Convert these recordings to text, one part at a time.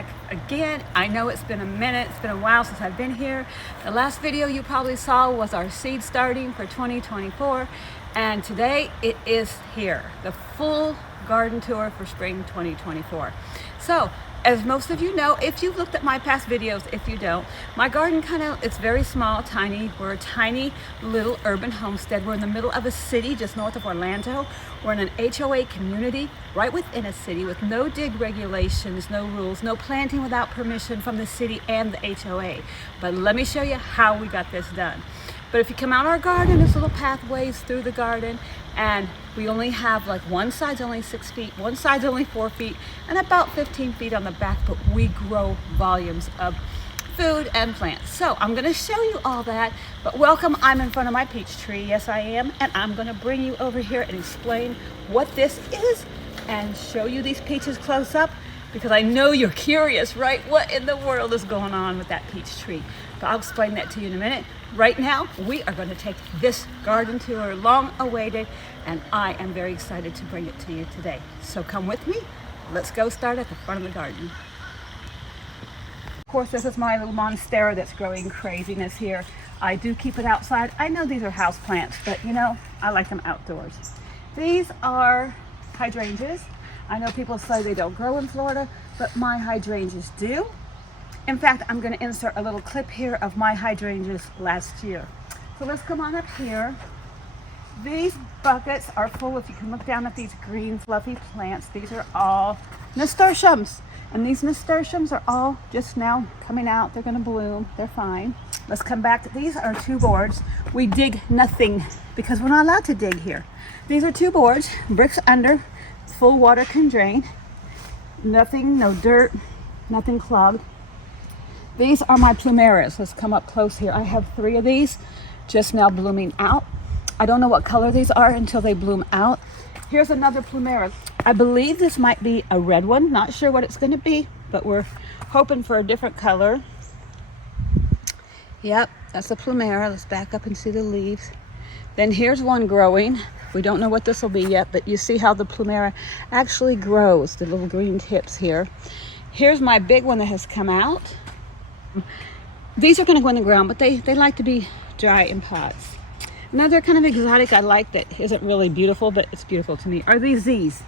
back again. I know it's been a minute, it's been a while since I've been here. The last video you probably saw was our seed starting for 2024, and today it is here, the full garden tour for spring 2024. So as most of you know, if you've looked at my past videos, if you don't, my garden it's very small, tiny. We're a tiny little urban homestead. We're in the middle of a city just north of Orlando. We're in an HOA community right within a city with no dig regulations, no rules, no planting without permission from the city and the HOA. But let me show you how we got this done. But if you come out our garden, there's little pathways through the garden, and we only have like one side's only 6 feet, one side's only 4 feet, and about 15 feet on the back, but we grow volumes of food and plants. So I'm gonna show you all that, but welcome, I'm in front of my peach tree, yes I am, and I'm gonna bring you over here and explain what this is and show you these peaches close up, because I know you're curious, right? What in the world is going on with that peach tree? But I'll explain that to you in a minute. Right now, we are going to take this garden tour, long awaited, and I am very excited to bring it to you today. So come with me. Let's go start at the front of the garden. Of course, this is my little monstera that's growing craziness here. I do keep it outside. I know these are house plants, but you know, I like them outdoors. These are hydrangeas. I know people say they don't grow in Florida, but my hydrangeas do. In fact, I'm going to insert a little clip here of my hydrangeas last year. So let's come on up here. These buckets are full, if you can look down at these green fluffy plants, these are all nasturtiums. And these nasturtiums are all just now coming out. They're going to bloom. They're fine. Let's come back. These are 2 boards. We dig nothing because we're not allowed to dig here. These are 2 boards, bricks under, full water can drain. Nothing, no dirt, nothing clogged. These are my plumeras. Let's come up close here. I have 3 of these just now blooming out. I don't know what color these are until they bloom out. Here's another plumera. I believe this might be a red one. Not sure what it's going to be, but we're hoping for a different color. Yep, that's a plumera. Let's back up and see the leaves. Then here's one growing. We don't know what this will be yet, but you see how the plumera actually grows, the little green tips here. Here's my big one that has come out. These are going to go in the ground, but they like to be dry in pots. Another kind of exotic I like that isn't really beautiful, but it's beautiful to me, are these Z's.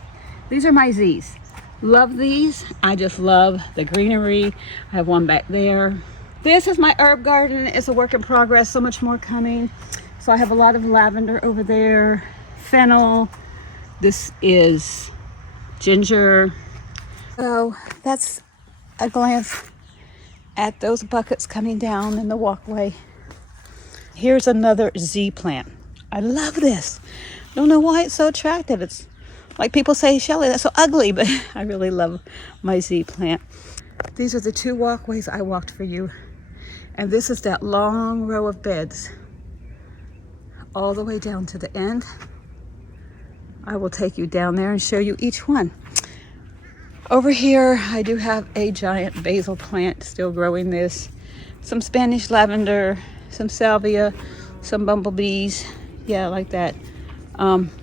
These are my Z's. Love these. I just love the greenery. I have one back there. This is my herb garden. It's a work in progress, so much more coming. So I have a lot of lavender over there, fennel. This is ginger. So that's a glance at those buckets coming down in the walkway. Here's another Z plant. I love this. Don't know why it's so attractive. It's like people say, Shelley, that's so ugly, but I really love my Z plant. These are the 2 walkways I walked for you. And this is that long row of beds all the way down to the end. I will take you down there and show you each one. Over here, I do have a giant basil plant still growing this. Some Spanish lavender, some salvia, some bumblebees. Yeah, like that.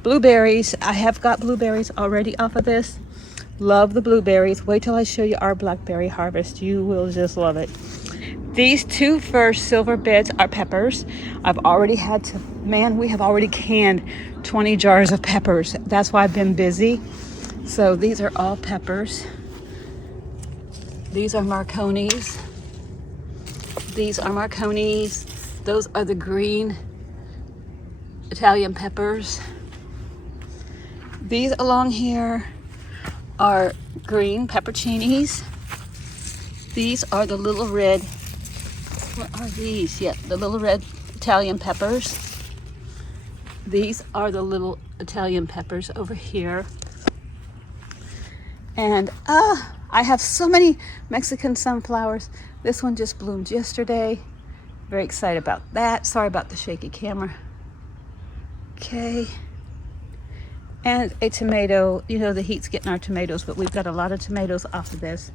Blueberries. I have got blueberries already off of this. Love the blueberries. Wait till I show you our blackberry harvest. You will just love it. These 2 first silver beds are peppers. I've already had to, we have already canned 20 jars of peppers. That's why I've been busy. So these are all peppers. These are Marconis. These are Marconis. Those are the green Italian peppers. These along here are green pepperoncinis. These are the little red, what are these? Yeah, the little red Italian peppers. These are the little Italian peppers over here. And I have so many Mexican sunflowers. This one just bloomed yesterday. Very excited about that. Sorry about the shaky camera. Okay. And a tomato. You know, the heat's getting our tomatoes, but we've got a lot of tomatoes off of this.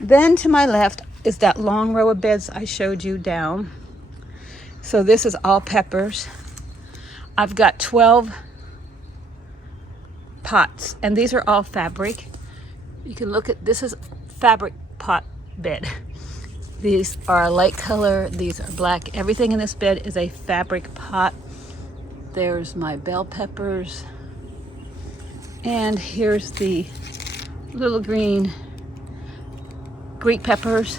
Then to my left is that long row of beds I showed you down. So this is all peppers. I've got 12 pots, and these are all fabric. You can look at, this is fabric pot bed. These are a light color, these are black. Everything in this bed is a fabric pot. There's my bell peppers. And here's the little green Greek peppers.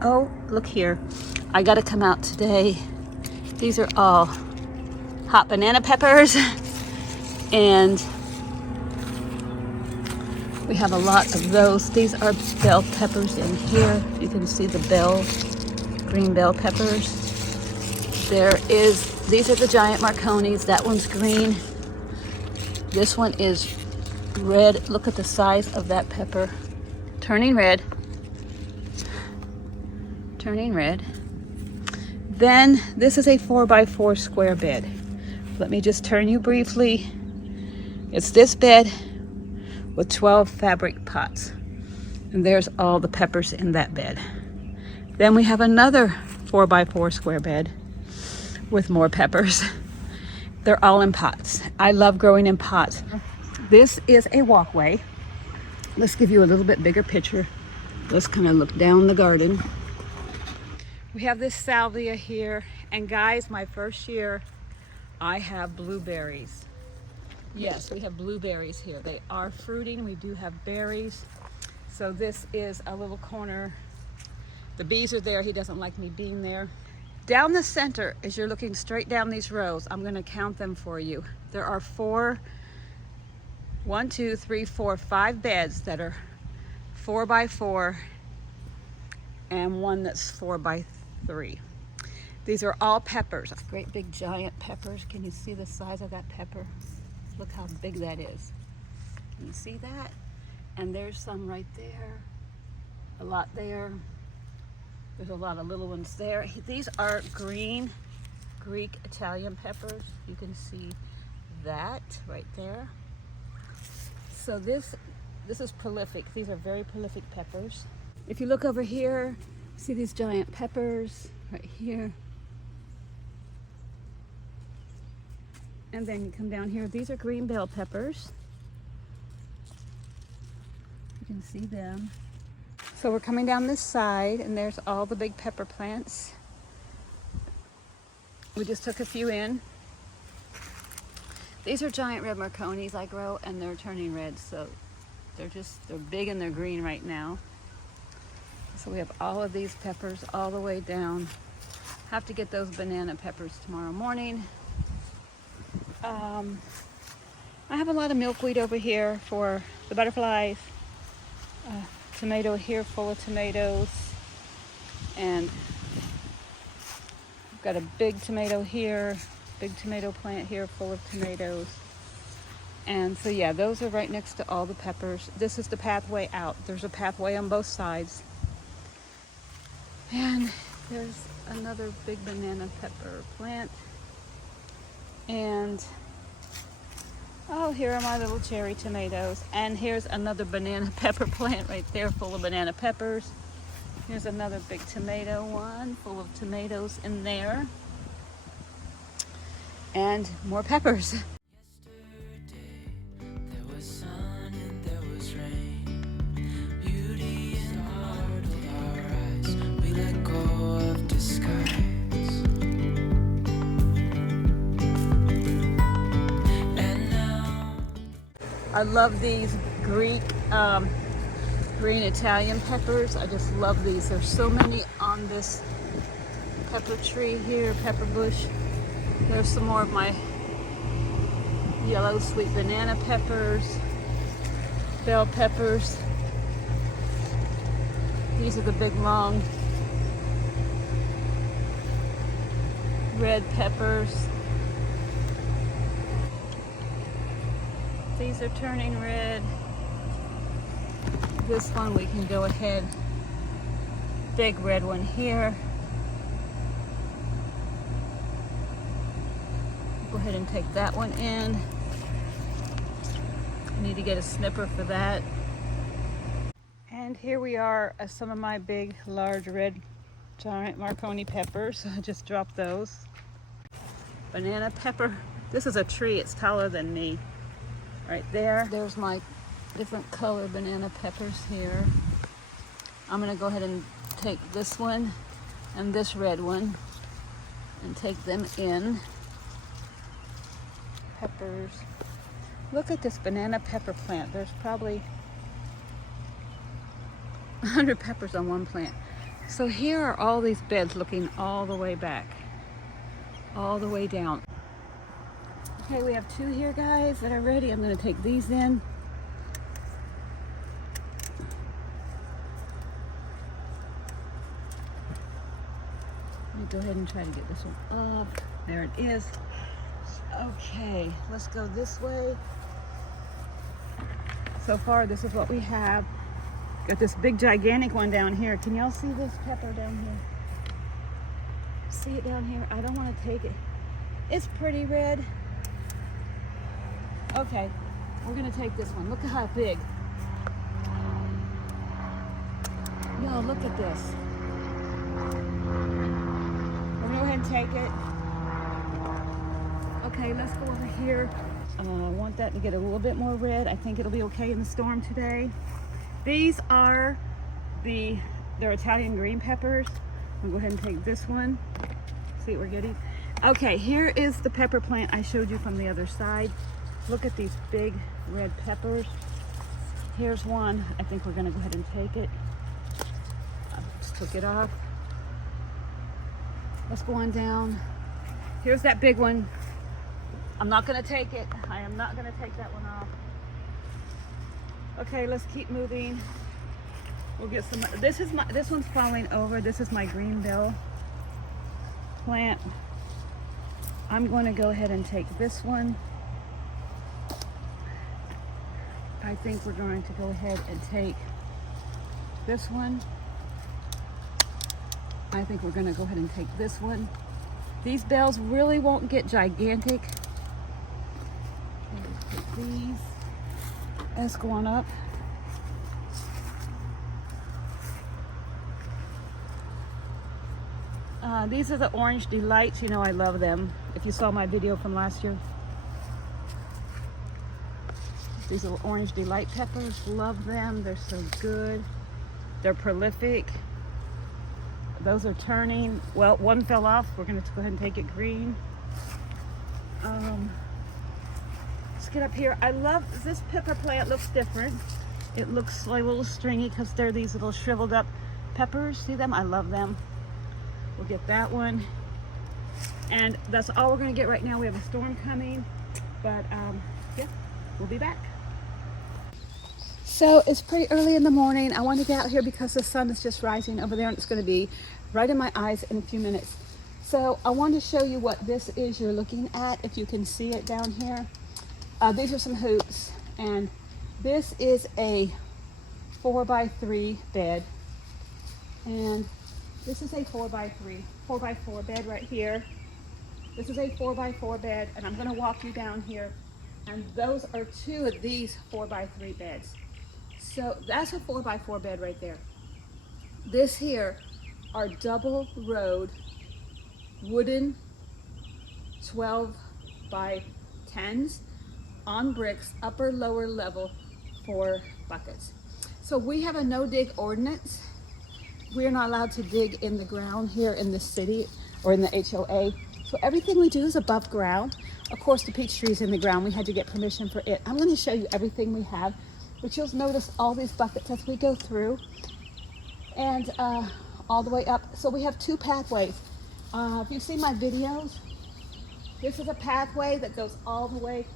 Oh, look here. I gotta come out today. These are all hot banana peppers. And we have a lot of those. These are bell peppers in here. You can see the green bell peppers. These are the giant Marconis. That one's green. This one is red. Look at the size of that pepper. Turning red. Turning red. Then this is a 4x4 square bed. Let me just turn you briefly. It's this bed with 12 fabric pots. And there's all the peppers in that bed. Then we have another 4x4 square bed with more peppers. They're all in pots. I love growing in pots. This is a walkway. Let's give you a little bit bigger picture. Let's kind of look down the garden. We have this salvia here. And guys, my first year, I have blueberries. Yes, we have blueberries here. They are fruiting. We do have berries. So this is a little corner. The bees are there. He doesn't like me being there. Down the center, as you're looking straight down these rows, I'm going to count them for you. There are 5 beds that are 4x4 and one that's 4x3. These are all peppers. Great big giant peppers. Can you see the size of that pepper? Look how big that is. Can you see that? And there's some right there. A lot there. There's a lot of little ones there. These are green Greek Italian peppers. You can see that right there. So this is prolific. These are very prolific peppers. If you look over here, see these giant peppers right here. And then you come down here. These are green bell peppers. You can see them. So we're coming down this side, and there's all the big pepper plants. We just took a few in. These are giant red Marconis I grow, and they're turning red, so they're big and they're green right now. So we have all of these peppers all the way down. Have to get those banana peppers tomorrow morning. I have a lot of milkweed over here for the butterflies. Tomato here full of tomatoes. And I've got a big tomato here, big tomato plant here full of tomatoes. And so yeah, those are right next to all the peppers. This is the pathway out. There's a pathway on both sides. And there's another big banana pepper plant. And oh, here are my little cherry tomatoes. And here's another banana pepper plant right there full of banana peppers. Here's another big tomato one full of tomatoes in there. And more peppers. I love these Greek green Italian peppers. I just love these. There's so many on this pepper tree here, pepper bush. There's some more of my yellow sweet banana peppers, bell peppers. These are the big long red peppers. These are turning red. This one we can go ahead. Big red one here. Go ahead and take that one in. I need to get a snipper for that. And here we are, some of my big, large, red, giant Marconi peppers. I just dropped those. Banana pepper. This is a tree. It's taller than me. Right there. There's my different color banana peppers here. I'm gonna go ahead and take this one and this red one and take them in. Peppers. Look at this banana pepper plant. There's probably 100 peppers on one plant. So here are all these beds looking all the way back, all the way down. Okay, we have 2 here, guys, that are ready. I'm gonna take these in. Let me go ahead and try to get this one up. There it is. Okay, let's go this way. So far, this is what we have. Got this big gigantic one down here. Can y'all see this pepper down here? See it down here? I don't want to take it. It's pretty red. Okay, we're gonna take this one. Look at how big. Y'all, look at this. We're gonna go ahead and take it. Okay, let's go over here. I want that to get a little bit more red. I think it'll be okay in the storm today. These are they're Italian green peppers. I'm gonna go ahead and take this one. See what we're getting? Okay, here is the pepper plant I showed you from the other side. Look at these big red peppers. Here's one. I think we're gonna go ahead and take it. I just took it off. Let's go on down. Here's that big one. I'm not gonna take it. I am not gonna take that one off. Okay, let's keep moving. We'll get some. This one's falling over. This is my green bell plant. I'm going to go ahead and take this one. I think we're going to go ahead and take this one. I think we're going to go ahead and take this one. These bells really won't get gigantic. Take these. Let's go on up. These are the Orange Delights. You know I love them. If you saw my video from last year. These are Orange Delight peppers. Love them. They're so good. They're prolific. Those are turning. Well, one fell off. We're going to go ahead and take it green. Let's get up here. I love this pepper plant. Looks different. It looks like a little stringy because they're these little shriveled up peppers. See them? I love them. We'll get that one. And that's all we're going to get right now. We have a storm coming. But yeah, we'll be back. So it's pretty early in the morning. I want to get out here because the sun is just rising over there and it's going to be right in my eyes in a few minutes. So I want to show you what this is you're looking at, if you can see it down here. These are some hoops, and this is a 4x3 bed, and this is a 4x4 bed right here. This is a 4x4 bed, and I'm going to walk you down here, and those are 2 of these 4x3 beds. So that's a 4x4 bed right there. This here are double road wooden 12 by 10s on bricks, upper lower level 4 buckets. So we have a no dig ordinance. We're not allowed to dig in the ground here in the city or in the HOA. So everything we do is above ground. Of course, the peach tree is in the ground. We had to get permission for it. I'm going to show you everything we have, but you'll notice all these buckets as we go through, and all the way up. So we have 2 pathways. If you've seen my videos, this is a pathway that goes all the way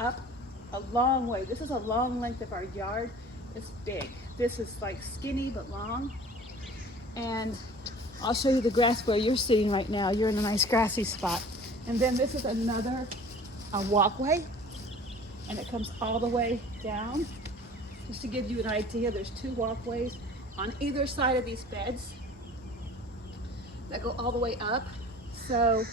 up a long way. This is a long length of our yard. It's big. This is like skinny but long. And I'll show you the grass where you're sitting right now. You're in a nice grassy spot. And then this is another walkway, and it comes all the way down. Just to give you an idea, there's 2 walkways on either side of these beds that go all the way up. So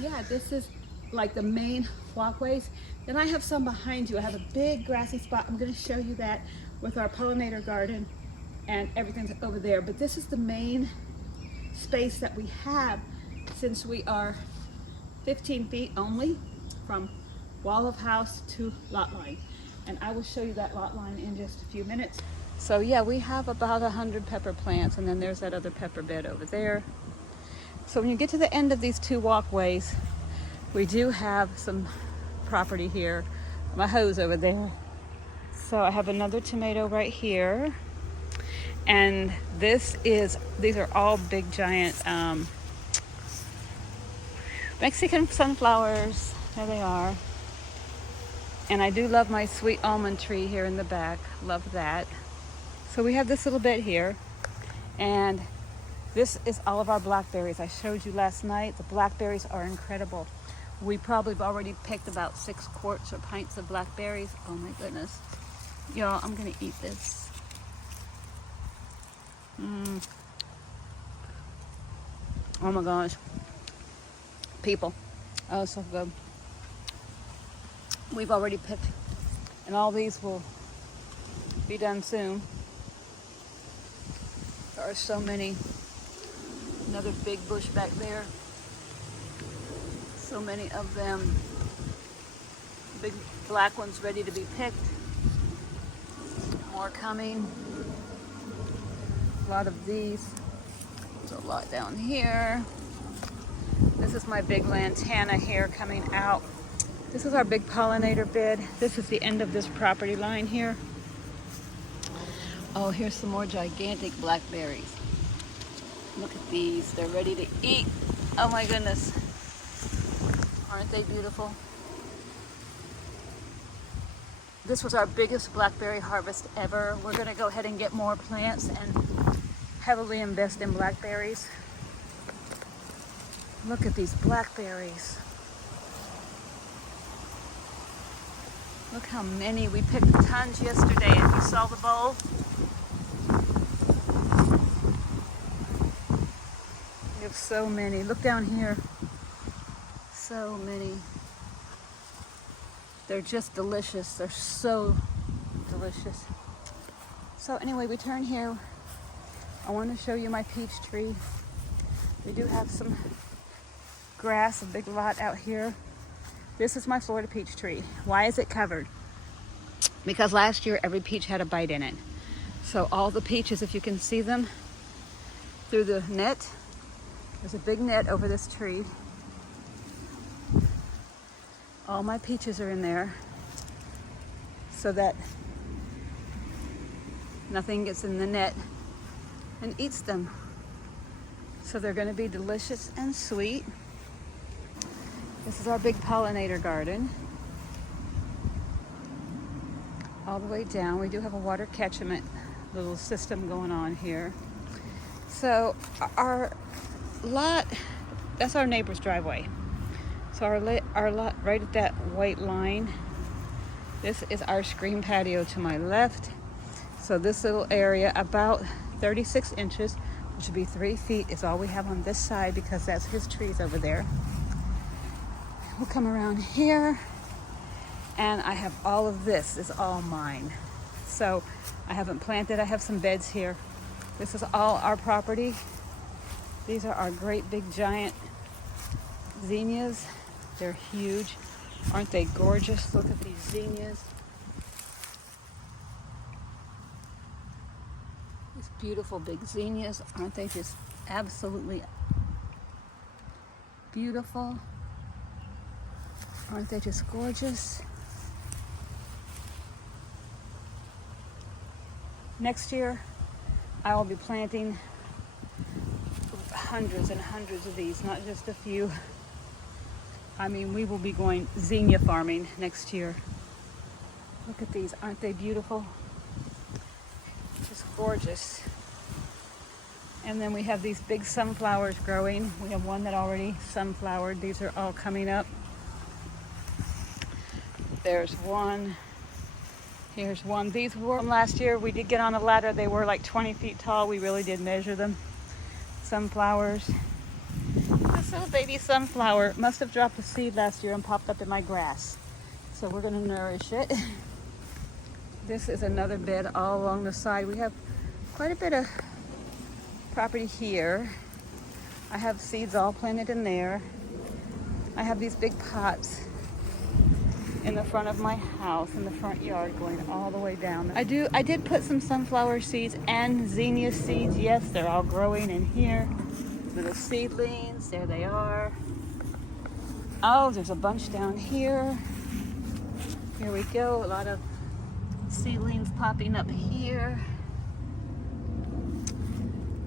yeah, this is like the main walkways. Then I have some behind you. I have a big grassy spot. I'm going to show you that with our pollinator garden, and everything's over there. But this is the main space that we have, since we are 15 feet only from wall of house to lot line. and I will show you that lot line in just a few minutes. So yeah, we have about 100 pepper plants, and then there's that other pepper bed over there. So when you get to the end of these two walkways, we do have some property here. My hose over there. So I have another tomato right here. And these are all big giant Mexican sunflowers. There they are. And I do love my sweet almond tree here in the back. Love that. So we have this little bed here. And this is all of our blackberries. I showed you last night. The blackberries are incredible. We probably have already picked about 6 quarts or pints of blackberries. Oh my goodness. Y'all, I'm gonna eat this. Oh my gosh. People. Oh, so good. We've already picked, and all these will be done soon. There are so many. Another big bush back there. So many of them. Big black ones ready to be picked. More coming. A lot of these. There's a lot down here. This is my big lantana here coming out. This is our big pollinator bed. This is the end of this property line here. Oh, here's some more gigantic blackberries. Look at these. They're ready to eat. Oh my goodness. Aren't they beautiful? This was our biggest blackberry harvest ever. We're gonna go ahead and get more plants and heavily invest in blackberries. Look at these blackberries. Look how many. We picked tons yesterday. If you saw the bowl. We have so many. Look down here. So many. They're just delicious. They're so delicious. So anyway, we turn here. I want to show you my peach tree. We do have some grass, a big lot out here. This is my Florida peach tree. Why is it covered? Because last year every peach had a bite in it. So all the peaches, if you can see them through the net, there's a big net over this tree. All my peaches are in there so that nothing gets in the net and eats them. So they're going to be delicious and sweet. This is our big pollinator garden. All the way down. We do have a water catchment little system going on here. So our lot, that's our neighbor's driveway. So our lot right at that white line, this is our screen patio to my left. So this little area, about 36 inches, which would be 3 feet, is all we have on this side because that's his trees over there. We'll come around here, and I have all of this is all mine. So I haven't planted. I have some beds here. This is all our property. These are our great big giant zinnias. They're huge. Aren't they gorgeous? Look at these zinnias. These beautiful big zinnias. Aren't they just absolutely beautiful? Aren't they just gorgeous? Next year, I will be planting hundreds and hundreds of these, not just a few. I mean, we will be going zinnia farming next year. Look at these, aren't they beautiful? Just gorgeous. And then we have these big sunflowers growing. We have one that already sunflowered. These are all coming up. There's one. Here's one. These were from last year. We did get on a ladder. They were like 20 feet tall. We really did measure them. Sunflowers. This little baby sunflower must have dropped a seed last year and popped up in my grass. So we're going to nourish it. This is another bed all along the side. We have quite a bit of property here. I have seeds all planted in there. I have these big pots in the front of my house, in the front yard, going all the way down. I did put some sunflower seeds and zinnia seeds. Yes, they're all growing in here. Little seedlings, there they are. Oh, there's a bunch down here. Here we go, a lot of seedlings popping up here.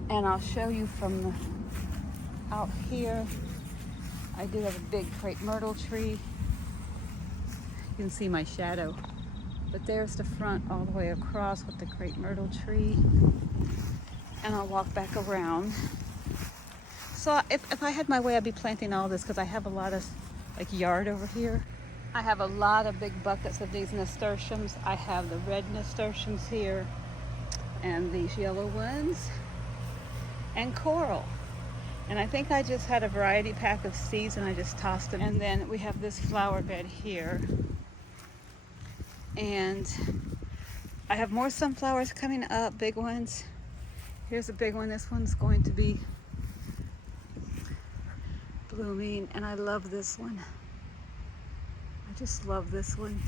And I'll show you from out here. I do have a big crepe myrtle tree. You can see my shadow. But there's the front all the way across with the crepe myrtle tree. And I'll walk back around. So if I had my way, I'd be planting all this because I have a lot of yard over here. I have a lot of big buckets of these nasturtiums. I have the red nasturtiums here and these yellow ones and coral. And I think I just had a variety pack of seeds and I just tossed them. And then we have this flower bed here. And I have more sunflowers coming up, big ones. Here's a big one. This one's going to be blooming, and I love this one. I just love this one.